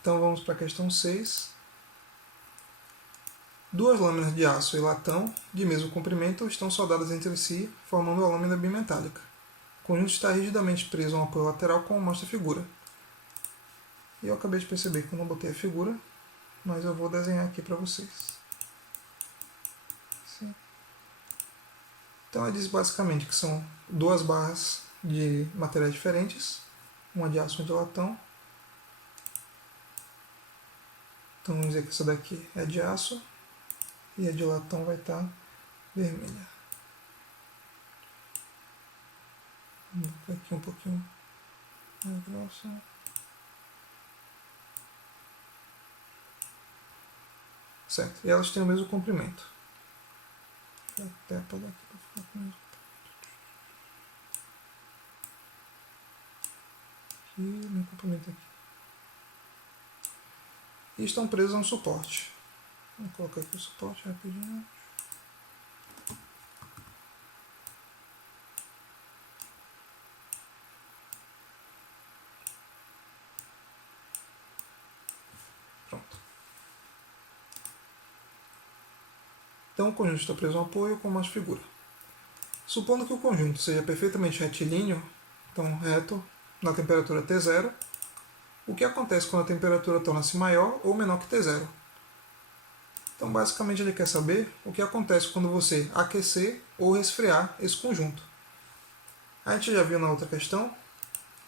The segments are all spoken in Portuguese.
Então vamos para a questão 6. Duas lâminas de aço e latão de mesmo comprimento estão soldadas entre si, formando a lâmina bimetálica. O conjunto está rigidamente preso a um apoio lateral, como mostra a figura. E eu acabei de perceber que eu não botei a figura, mas eu vou desenhar aqui para vocês. Sim. Então ela diz basicamente que são duas barras de materiais diferentes, uma de aço e uma de latão. Então vamos dizer que essa daqui é de aço e a de latão vai estar vermelha. Vou botar aqui um pouquinho mais grossa. Certo, e elas têm o mesmo comprimento. Vou até apagar aqui para ficar com o mesmo. Aqui, meu comprimento aqui. E estão presos a um suporte. Vou colocar aqui o suporte rapidinho. Pronto. Então o conjunto está preso a um apoio com mais figura. Supondo que o conjunto seja perfeitamente retilíneo, então reto, na temperatura T0, o que acontece quando a temperatura torna-se maior ou menor que T0? Então basicamente ele quer saber o que acontece quando você aquecer ou resfriar esse conjunto. A gente já viu na outra questão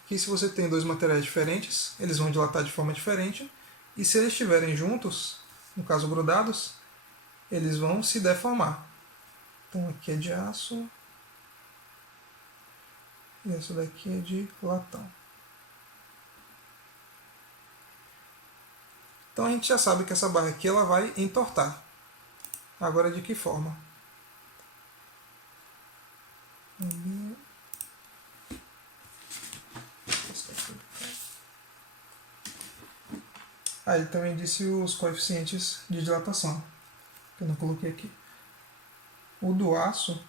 que se você tem dois materiais diferentes, eles vão dilatar de forma diferente, e se eles estiverem juntos, no caso grudados, eles vão se deformar. Então aqui é de aço e essa daqui é de latão. Então a gente já sabe que essa barra aqui ela vai entortar. Agora de que forma? Aí também disse os coeficientes de dilatação, que eu não coloquei aqui. O do aço,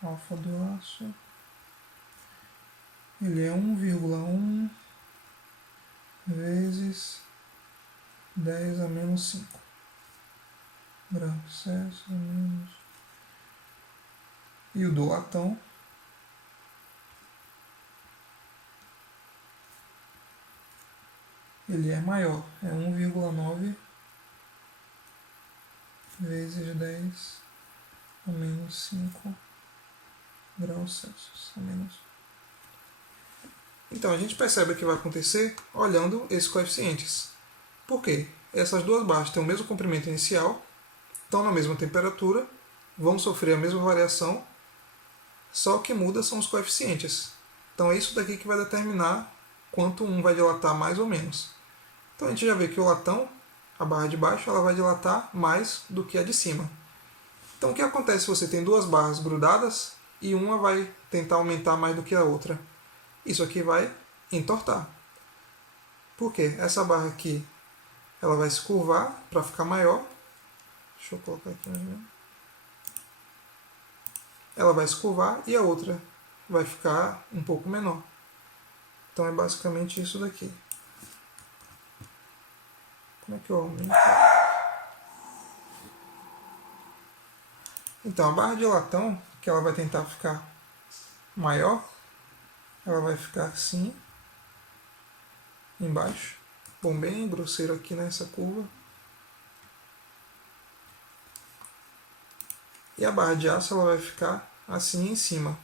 alfa do aço, ele é 1,1 vezes 10 a menos 5 graus Celsius a menos. E o do latão ele é maior, é 1,9 vezes 10 a menos 5 graus Celsius a menos. Então a gente percebe o que vai acontecer olhando esses coeficientes. Por quê? Essas duas barras têm o mesmo comprimento inicial, estão na mesma temperatura, vão sofrer a mesma variação, só o que muda são os coeficientes. Então é isso daqui que vai determinar quanto um vai dilatar mais ou menos. Então a gente já vê que o latão, a barra de baixo, ela vai dilatar mais do que a de cima. Então o que acontece se você tem duas barras grudadas e uma vai tentar aumentar mais do que a outra? Isso aqui vai entortar. Por quê? Essa barra aqui ela vai se curvar para ficar maior. Deixa eu colocar aqui mais ou menos. Ela vai se curvar e a outra vai ficar um pouco menor. Então é basicamente isso daqui. Como é que eu aumento? Então a barra de latão, que ela vai tentar ficar maior, ela vai ficar assim, embaixo. Bom, bem grosseiro aqui nessa curva. E a barra de aço ela vai ficar assim em cima.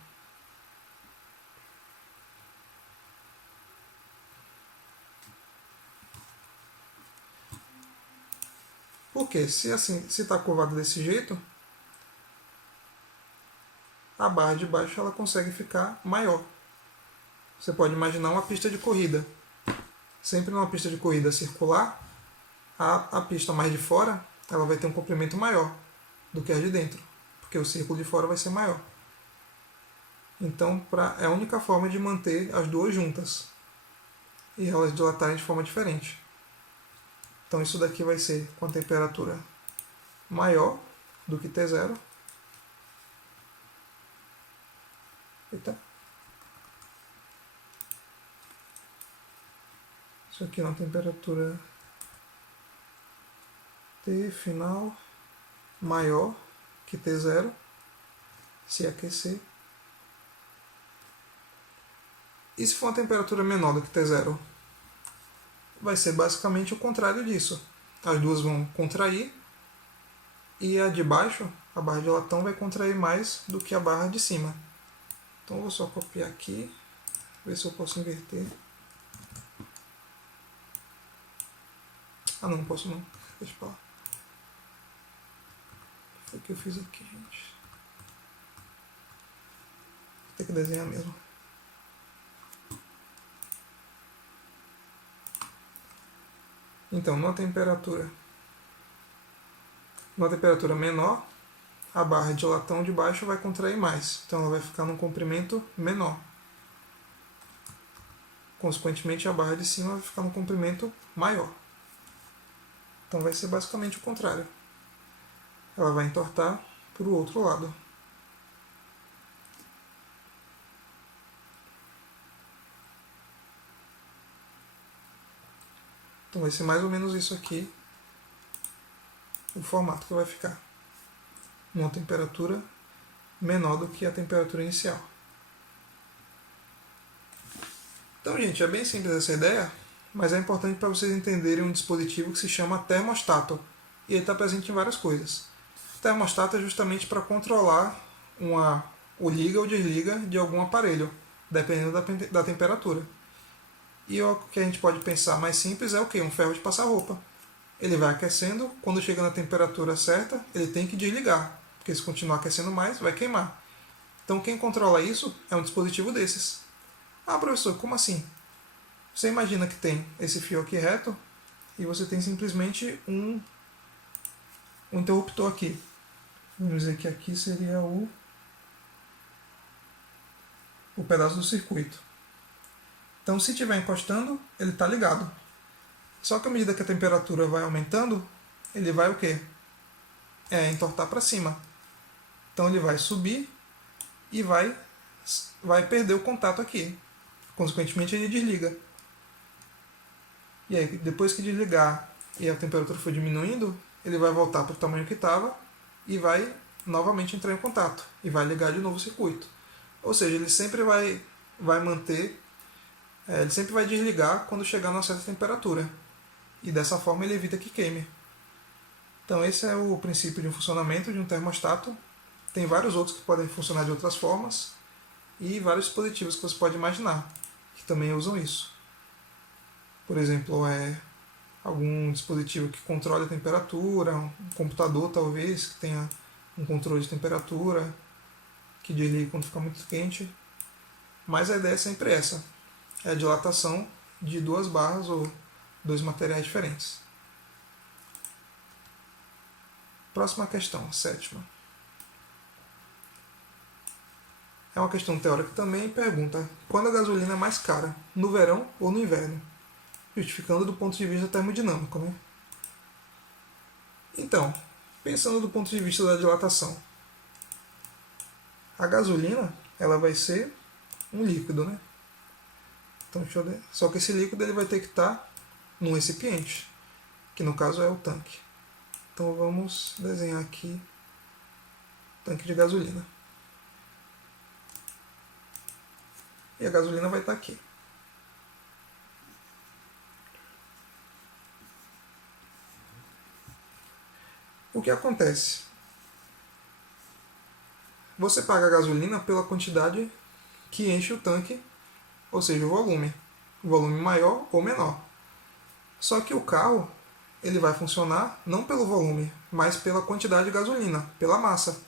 Porque se assim, se está curvado desse jeito, a barra de baixo ela consegue ficar maior. Você pode imaginar uma pista de corrida. Sempre numa pista de corrida circular, a pista mais de fora ela vai ter um comprimento maior do que a de dentro, porque o círculo de fora vai ser maior. Então é a única forma de manter as duas juntas e elas dilatarem de forma diferente. Então isso daqui vai ser com a temperatura maior do que T0. Eita. Isso aqui na temperatura T final maior que T0, se aquecer. E se for uma temperatura menor do que T0? Vai ser basicamente o contrário disso. As duas vão contrair e a de baixo, a barra de dilatão, vai contrair mais do que a barra de cima. Então eu vou só copiar aqui, ver se eu posso inverter. Ah, não posso não. Deixa pra lá. Foi o que eu fiz aqui, gente. Vou ter que desenhar mesmo. Então, numa temperatura menor, a barra de latão de baixo vai contrair mais. Então, ela vai ficar num comprimento menor. Consequentemente, a barra de cima vai ficar num comprimento maior. Então, vai ser basicamente o contrário. Ela vai entortar para o outro lado. Então, vai ser mais ou menos isso aqui, o formato que vai ficar. Uma temperatura menor do que a temperatura inicial. Então, gente, é bem simples essa ideia, mas é importante para vocês entenderem um dispositivo que se chama termostato. E ele está presente em várias coisas. O termostato é justamente para controlar o liga ou desliga de algum aparelho, dependendo da temperatura. E o que a gente pode pensar mais simples é o quê? Um ferro de passar roupa. Ele vai aquecendo, quando chega na temperatura certa, ele tem que desligar, porque se continuar aquecendo mais, vai queimar. Então quem controla isso é um dispositivo desses. Ah, professor, como assim? Você imagina que tem esse fio aqui reto e você tem simplesmente um interruptor aqui. Vamos dizer que aqui seria o pedaço do circuito. Então, se estiver encostando, ele está ligado. Só que à medida que a temperatura vai aumentando, ele vai o quê? Entortar para cima. Então, ele vai subir e vai perder o contato aqui. Consequentemente, ele desliga. E aí, depois que desligar e a temperatura for diminuindo, ele vai voltar para o tamanho que estava e vai novamente entrar em contato. E vai ligar de novo o circuito. Ou seja, ele sempre vai manter... ele sempre vai desligar quando chegar a uma certa temperatura. E dessa forma ele evita que queime. Então esse é o princípio de um funcionamento de um termostato. Tem vários outros que podem funcionar de outras formas. E vários dispositivos que você pode imaginar que também usam isso. Por exemplo, algum dispositivo que controle a temperatura, um computador talvez, que tenha um controle de temperatura, que desligue quando fica muito quente. Mas a ideia é sempre essa. É a dilatação de duas barras ou dois materiais diferentes. Próxima questão, 7ª. É uma questão teórica também e pergunta: quando a gasolina é mais cara, no verão ou no inverno? Justificando do ponto de vista termodinâmico, né? Então, pensando do ponto de vista da dilatação, a gasolina ela vai ser um líquido, né? Então, deixa eu ver. Só que esse líquido ele vai ter que estar num recipiente, que no caso é o tanque. Então vamos desenhar aqui o tanque de gasolina. E a gasolina vai estar aqui. O que acontece? Você paga a gasolina pela quantidade que enche o tanque, ou seja, o volume maior ou menor. Só que o carro ele vai funcionar não pelo volume, mas pela quantidade de gasolina, pela massa.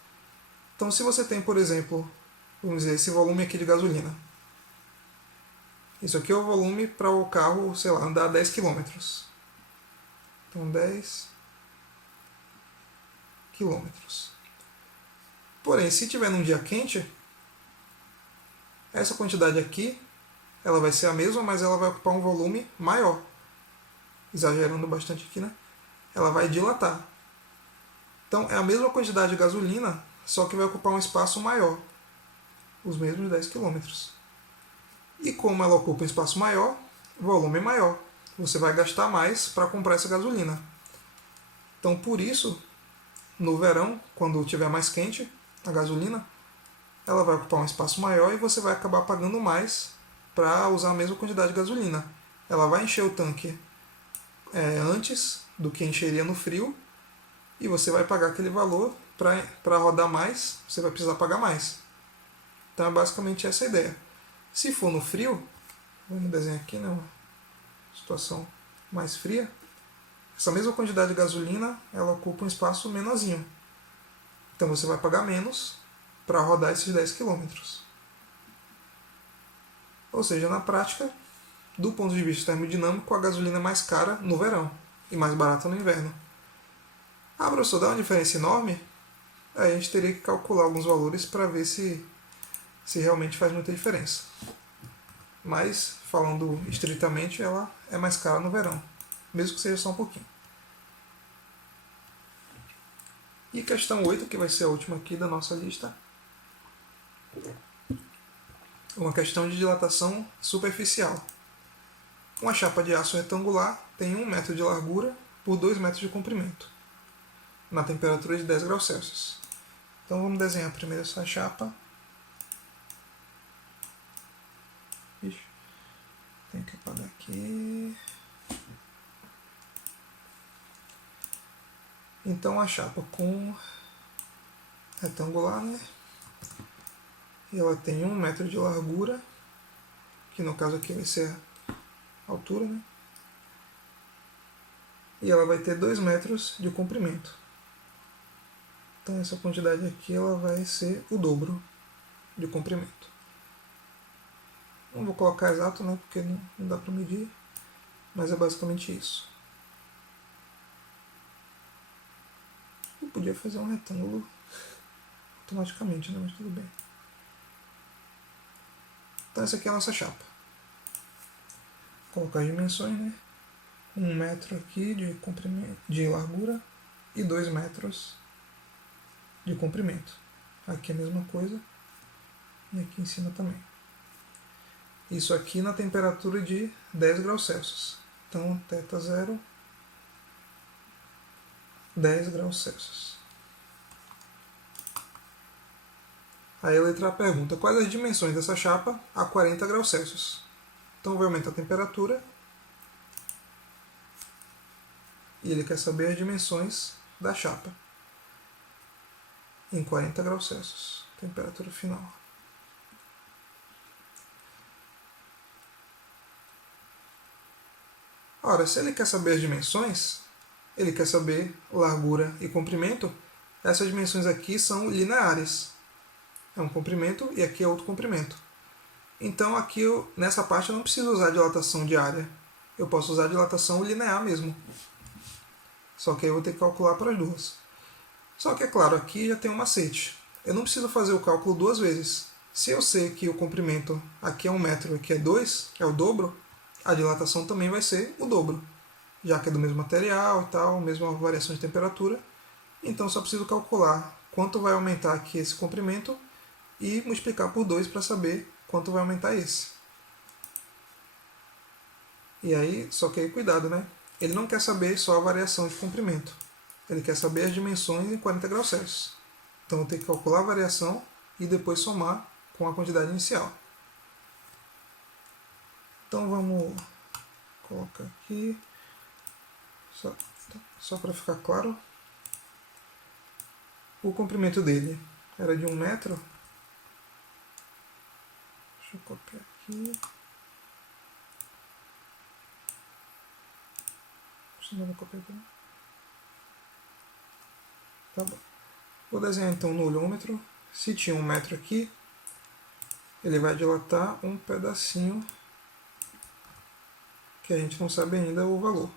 Então, se você tem, por exemplo, vamos dizer, esse volume aqui de gasolina. Isso aqui é o volume para o carro, sei lá, andar 10 km. Então, 10 km. Porém, se tiver num dia quente, essa quantidade aqui ela vai ser a mesma, mas ela vai ocupar um volume maior. Exagerando bastante aqui, né? Ela vai dilatar. Então, é a mesma quantidade de gasolina, só que vai ocupar um espaço maior. Os mesmos 10 km. E como ela ocupa um espaço maior, volume maior. você vai gastar mais para comprar essa gasolina. Então, por isso, no verão, quando estiver mais quente, a gasolina, ela vai ocupar um espaço maior e você vai acabar pagando mais para usar a mesma quantidade de gasolina. Ela vai encher o tanque antes do que encheria no frio e você vai pagar aquele valor para rodar mais, você vai precisar pagar mais. Então é basicamente essa a ideia. Se for no frio, vamos desenhar aqui, né, uma situação mais fria, essa mesma quantidade de gasolina ela ocupa um espaço menorzinho. Então você vai pagar menos para rodar esses 10 km. Ou seja, na prática, do ponto de vista termodinâmico, a gasolina é mais cara no verão e mais barata no inverno. Professor, dá uma diferença enorme? A gente teria que calcular alguns valores para ver se realmente faz muita diferença. Mas, falando estritamente, ela é mais cara no verão, mesmo que seja só um pouquinho. E questão 8, que vai ser a última aqui da nossa lista. Uma questão de dilatação superficial. Uma chapa de aço retangular tem 1 metro de largura por 2 metros de comprimento, na temperatura de 10 graus Celsius. Então vamos desenhar primeiro essa chapa. Ixi, tem que apagar aqui. Então a chapa com retangular, né? E ela tem 1 metro de largura, que no caso aqui vai ser a altura, né? E ela vai ter 2 metros de comprimento. Então essa quantidade aqui ela vai ser o dobro de comprimento. Não vou colocar exato, né, porque não dá para medir, mas é basicamente isso. Eu podia fazer um retângulo automaticamente, né, mas tudo bem. Então essa aqui é a nossa chapa. Vou colocar as dimensões, né? 1 metro aqui de comprimento, de largura e 2 metros de comprimento. Aqui é a mesma coisa e aqui em cima também. Isso aqui na temperatura de 10 graus Celsius. Então, θ0, 10 graus Celsius. Aí a letra A pergunta, quais as dimensões dessa chapa a 40 graus Celsius? Então vai aumentar a temperatura e ele quer saber as dimensões da chapa em 40 graus Celsius, temperatura final. Ora, se ele quer saber as dimensões, ele quer saber largura e comprimento, essas dimensões aqui são lineares. É um comprimento e aqui é outro comprimento. Então aqui nessa parte eu não preciso usar dilatação de área. Eu posso usar dilatação linear mesmo. Só que aí eu vou ter que calcular para as duas. Só que é claro, aqui já tem um macete. Eu não preciso fazer o cálculo duas vezes. Se eu sei que o comprimento aqui é 1 metro e aqui é 2, que é o dobro, a dilatação também vai ser o dobro. Já que é do mesmo material e tal, mesma variação de temperatura. Então só preciso calcular quanto vai aumentar aqui esse comprimento e multiplicar por 2 para saber quanto vai aumentar esse. E aí, só que aí cuidado, né? Ele não quer saber só a variação de comprimento. Ele quer saber as dimensões em 40 graus Celsius. Então eu tenho que calcular a variação e depois somar com a quantidade inicial. Então vamos colocar aqui, só para ficar claro. O comprimento dele era de 1 metro. Deixa eu copiar aqui. Não vou copiar aqui. Tá bom. Vou desenhar então no olhômetro. Se tinha 1 metro aqui, ele vai dilatar um pedacinho que a gente não sabe ainda o valor.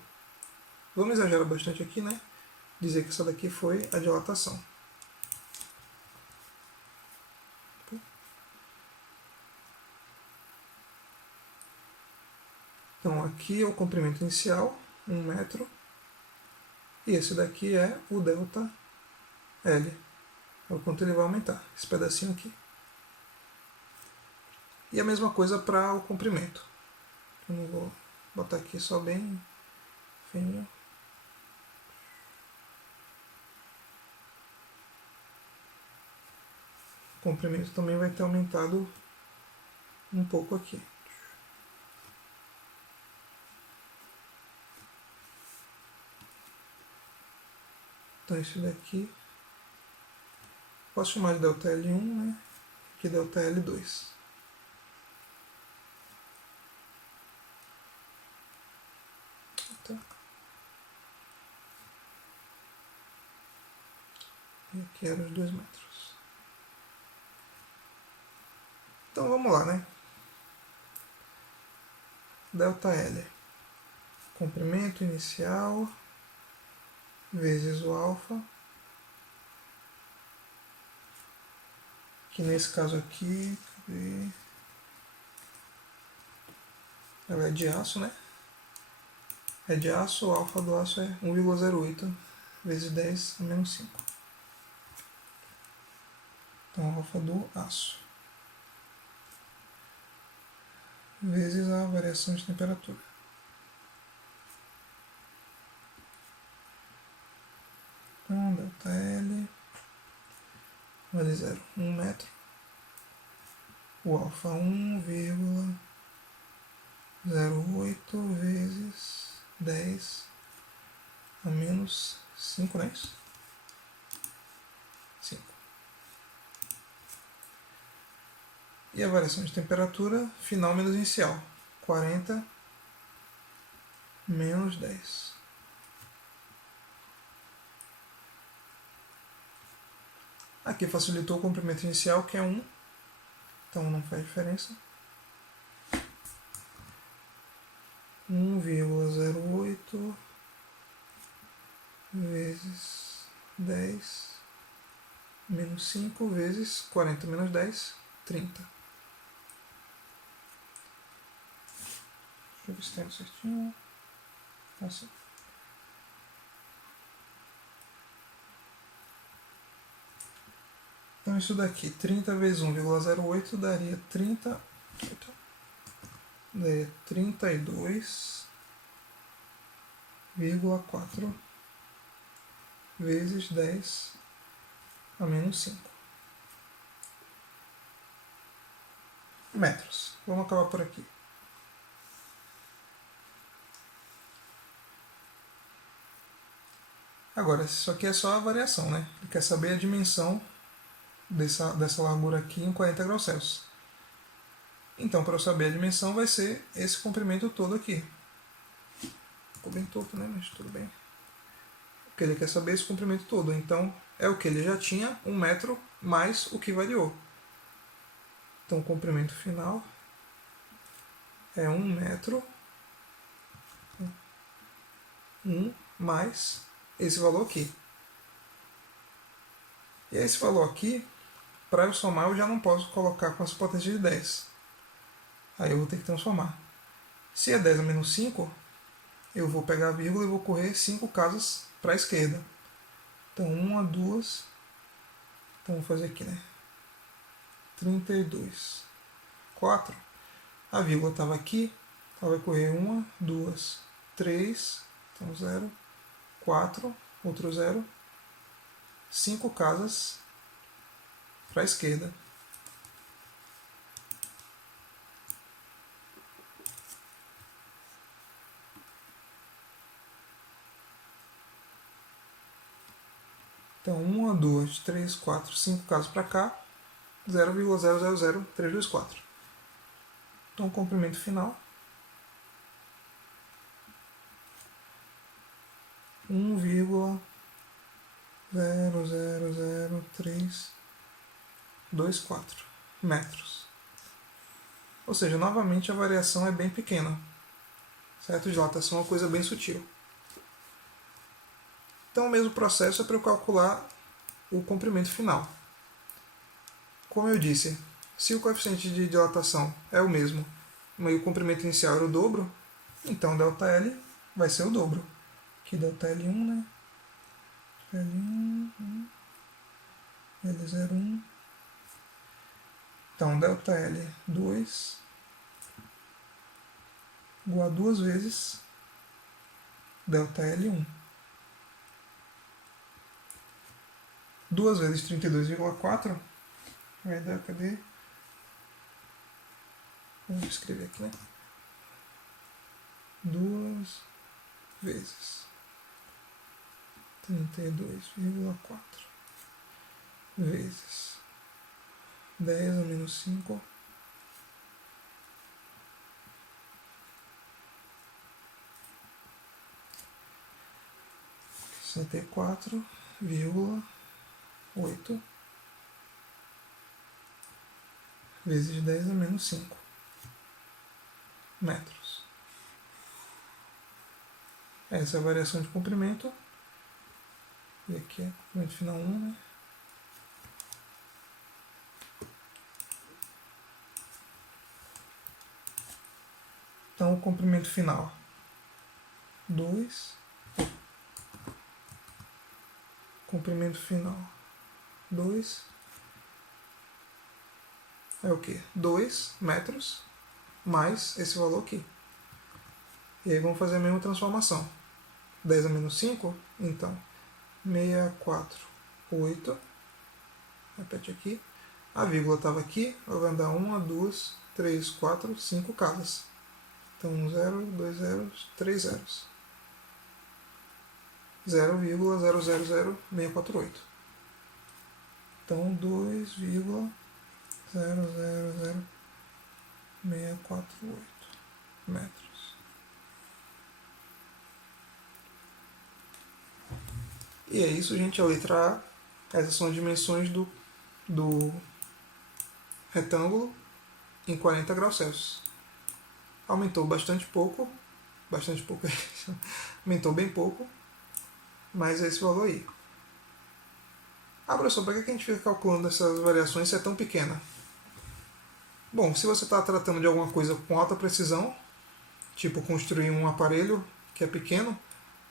Vamos exagerar bastante aqui, né? Dizer que essa daqui foi a dilatação. Então aqui é o comprimento inicial, 1 metro. E esse daqui é o delta L. É o quanto ele vai aumentar, esse pedacinho aqui. E a mesma coisa para o comprimento. Eu não vou botar aqui só bem fininho. O comprimento também vai ter aumentado um pouco aqui. Então esse daqui, posso chamar de delta L1, né? Aqui delta L2. Tá. E aqui eram os 2 metros. Então vamos lá, né? Delta L, comprimento inicial vezes o alfa, que nesse caso aqui, ela é de aço, né? É de aço, o alfa do aço é 1,08 vezes 10 a menos 5. Então, alfa do aço vezes a variação de temperatura. Então, delta L vale 0, 1 metro. O alfa 1,08 vezes 10 a menos 5, não é isso? 5. E a variação de temperatura final menos inicial, 40 menos 10. Aqui facilitou o comprimento inicial, que é 1, então não faz diferença. 1,08 vezes 10 menos 5 vezes 40 menos 10, 30. Deixa eu ver se está certinho. Assim. Então isso daqui, 30 vezes 1,08 daria 30, daria 32,4 vezes 10 a menos 5 metros. Vamos acabar por aqui. Agora, isso aqui é só a variação, né? Ele quer saber a dimensão dessa largura aqui em 40 graus Celsius. Então, para eu saber a dimensão, vai ser esse comprimento todo aqui. Ficou bem torto, né? Mas tudo bem. Porque ele quer saber esse comprimento todo. Então, é o que ele já tinha, 1 metro mais o que variou. Então, o comprimento final é 1 metro, 1 mais esse valor aqui. E esse valor aqui, para eu somar, eu já não posso colocar com essa potência de 10. Aí eu vou ter que transformar. Se é 10 a menos 5, eu vou pegar a vírgula e vou correr 5 casas para a esquerda. Então, 1, 2. Então, vou fazer aqui, né? 32. 4. A vírgula estava aqui. Então, vai correr 1, 2, 3. Então, 0. 4. Outro 0. 5 casas para a esquerda. Então, 1, 2, 3, 4, 5 casas para cá, 0,000324. Então, o comprimento final, 1,0000324 metros. Ou seja, novamente a variação é bem pequena. Certo? Dilatação é uma coisa bem sutil. Então, o mesmo processo é para eu calcular o comprimento final. Como eu disse, se o coeficiente de dilatação é o mesmo, e o comprimento inicial era o dobro, então ΔL vai ser o dobro. Aqui ΔL1, né? L1, L01. Então, ΔL2 igual a 2 vezes ΔL1. 2 vezes 32,4 vai dar, cadê? Vamos escrever aqui, né? 2 vezes 32,4 vezes 10 a menos 5 64,8 vezes 10 a menos 5 metros. Essa é a variação de comprimento. E aqui é o comprimento final 1, né? Então o comprimento final 2. Comprimento final 2 é o que? 2 metros mais esse valor aqui. E aí vamos fazer a mesma transformação. 10 a menos 5, então 648. Repete aqui. A vírgula estava aqui, vai dar 1, 2, 3, 4, 5 casas. Então 1 0, 2 zeros, 3 zeros. 0,000648. Então 2,000648 metros. E é isso, gente, a letra A. Essas são as dimensões do retângulo em 40 graus Celsius. Aumentou bastante pouco, aumentou bem pouco, mas é esse valor aí. Ah, professor, para que a gente fica calculando essas variações se é tão pequena? Bom, se você está tratando de alguma coisa com alta precisão, tipo construir um aparelho que é pequeno,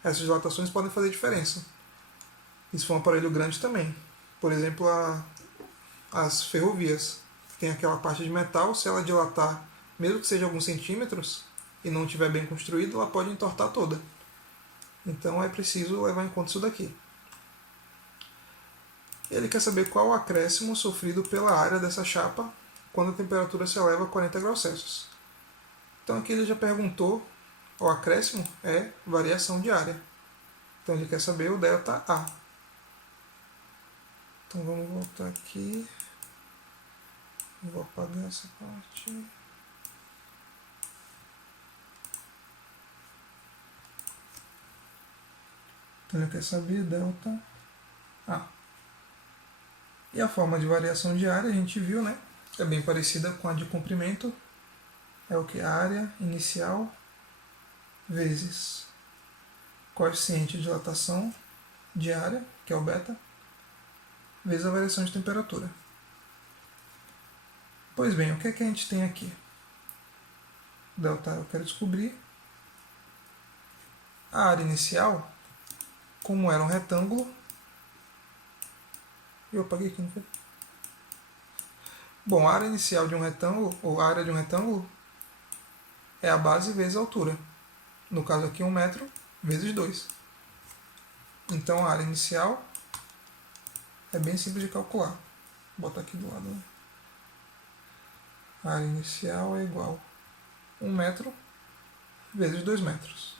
essas dilatações podem fazer diferença. E se for um aparelho grande também. Por exemplo, as ferrovias. Tem aquela parte de metal, se ela dilatar, mesmo que seja alguns centímetros, e não estiver bem construída, ela pode entortar toda. Então é preciso levar em conta isso daqui. Ele quer saber qual o acréscimo sofrido pela área dessa chapa quando a temperatura se eleva a 40 graus Celsius. Então aqui ele já perguntou, o acréscimo é variação de área. Então ele quer saber o ΔA. Então vamos voltar aqui. Vou apagar essa parte. Então ele quer saber ΔA. E a forma de variação de área a gente viu, né? É bem parecida com a de comprimento. É o que? A área inicial vezes coeficiente de dilatação de área, que é o beta, vezes a variação de temperatura. Pois bem, o que é que a gente tem aqui? Delta eu quero descobrir. A área inicial, como era um retângulo, eu apaguei aqui, não foi? Bom, a área inicial de um retângulo, ou a área de um retângulo, é a base vezes a altura. No caso aqui, 1 metro vezes 2. Então a área inicial é bem simples de calcular. Vou botar aqui do lado. Né? A área inicial é igual a 1 metro vezes 2 metros.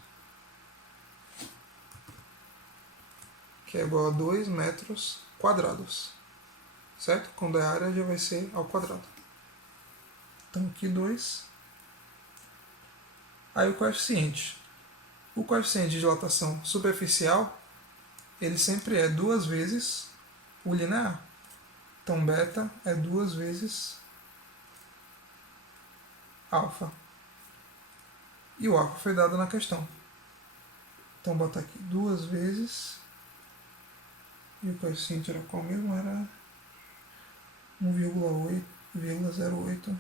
Que é igual a 2 metros quadrados. Certo? Quando a área já vai ser ao quadrado. Então aqui 2. Aí o coeficiente. O coeficiente de dilatação superficial, ele sempre é 2 vezes o linear. Então beta é 2 vezes alfa. E o alfa foi dado na questão. Então botar aqui 2 vezes. E o coeficiente era qual mesmo? Era 1,08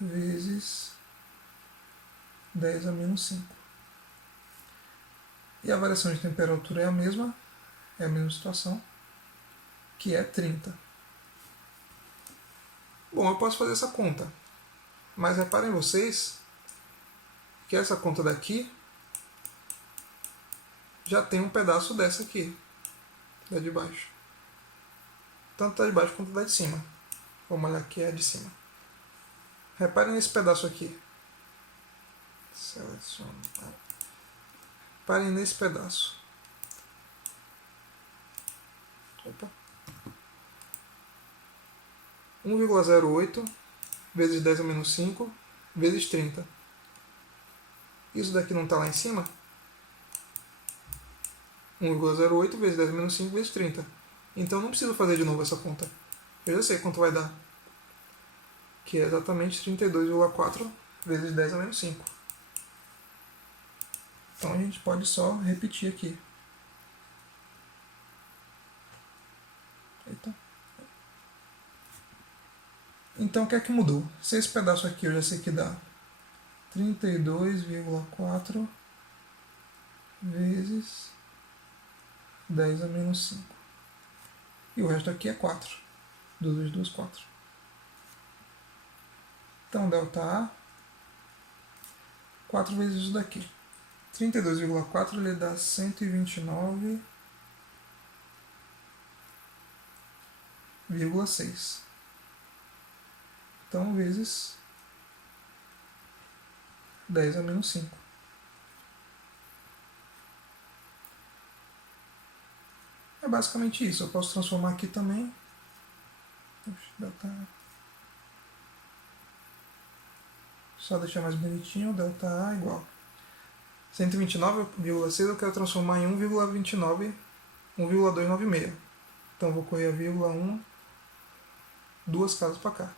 vezes 10 a menos 5. E a variação de temperatura é a mesma situação, que é 30. Bom, eu posso fazer essa conta. Mas reparem vocês que essa conta daqui já tem um pedaço dessa aqui, da de baixo. Tanto da de baixo quanto da de cima. Vamos olhar aqui a de cima. Reparem nesse pedaço aqui. Selecionar. Reparem nesse pedaço. Opa. 1,08 vezes 10 a menos 5 vezes 30. Isso daqui não está lá em cima? 1,08 vezes 10 a menos 5 vezes 30. Então não preciso fazer de novo essa conta. Eu já sei quanto vai dar. Que é exatamente 32,4 vezes 10 a menos 5. Então a gente pode só repetir aqui. Eita. Então o que é que mudou? Se esse pedaço aqui eu já sei que dá 32,4 vezes 10 a menos 5. E o resto aqui é 4. 2 vezes 2, 4. Então, ΔA, 4 vezes isso daqui. 32,4 ele dá 129,6. Então, vezes 10 a menos 5. É basicamente isso. Eu posso transformar aqui também. Só deixar mais bonitinho. ΔA igual 129,6 eu quero transformar em 1,29, 1,296. Então eu vou correr a vírgula 1 duas casas para cá.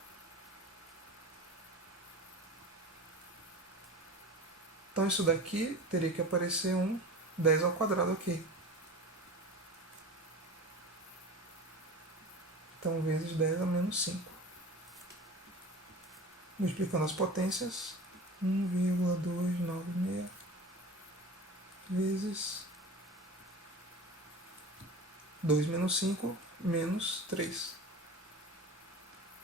Então isso daqui teria que aparecer um 10 ao quadrado aqui. Então vezes 10 a menos 5. Multiplicando as potências, 1,296 vezes 2 menos 5 menos 3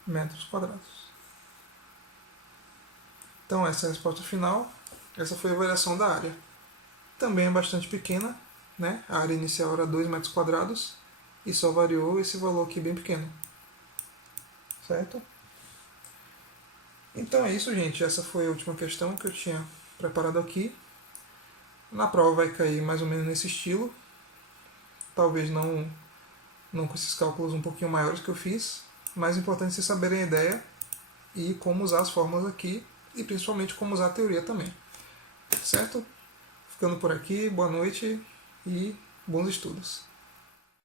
metros quadrados. Então essa é a resposta final. Essa foi a variação da área. Também é bastante pequena, né? A área inicial era 2 metros quadrados e só variou esse valor aqui bem pequeno. Certo? Então é isso, gente. Essa foi a última questão que eu tinha preparado aqui. Na prova vai cair mais ou menos nesse estilo. Talvez não com esses cálculos um pouquinho maiores que eu fiz. Mas é importante vocês saberem a ideia e como usar as fórmulas aqui. E principalmente como usar a teoria também. Certo? Ficando por aqui, boa noite e bons estudos.